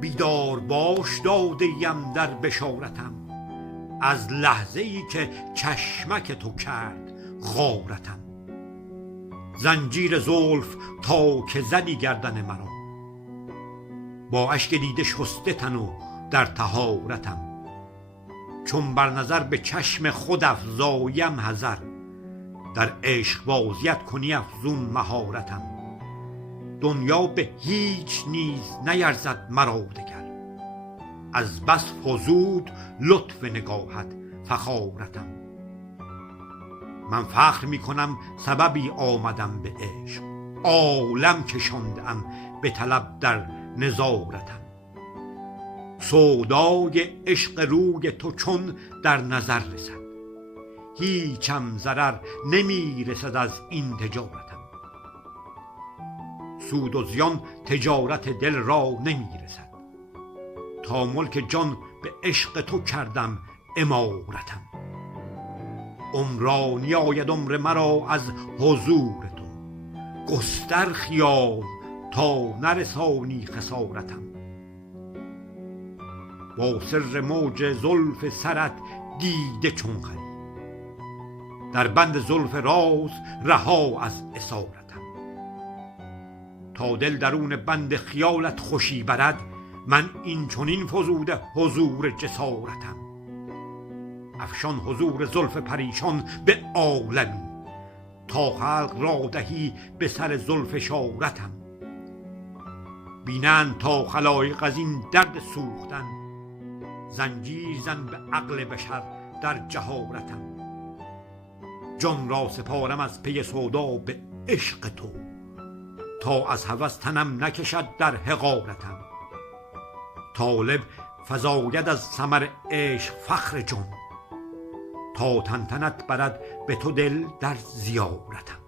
بیدار باش داده‌ام در بشارتم، از لحظه ای که چشمک تو کرد غارتم. زنجیر زلف تا که زدی گردن مرا، با اشک دیده شسته تن و در طهارتم. چون بر نظر به چشم خود افزایم حذر، در عشق بازیت کنی افزون مهارتم. دنیا به هیچ نیز نیرزد مرا دگر، از بس فزود لطف نگاهت فخارتم. من فخر می کنم سببی آمدم به عشق، عالم کشاندم به طلب در نظارتم. سودای عشق روی تو چون در نظر رسد، هیچم ضرر نمی رسد از این تجارتم. سود و زیان تجارت دل را نمی رسد، تا ملک جان به عشق تو کردم امارتم. عمرانی آید عمر مرا از حضور تو، گستر خیال تا نرسانی خسارتم. با سر موج زلف سرت دیده چون خری، در بند زلف راز رها از اسارتم. تا دل درون بند خیالت خوشی برد، من این چنین فزوده حضور جسارتم. افشان حضور زلف پریشان به عالمی، تا خلق را دهی به سر زلف اشارتم. بینند تا خلایق از این درد سوختن، زنجیر زن به عقل بشر در جهارتم. جان را سپارم از پی سودا به عشق تو، تا از هوس تنم نکشد در حقارتم. طالب فزاید از ثمر عشق فخر جان، تا تنتنت برد به تو دل در زیارتم.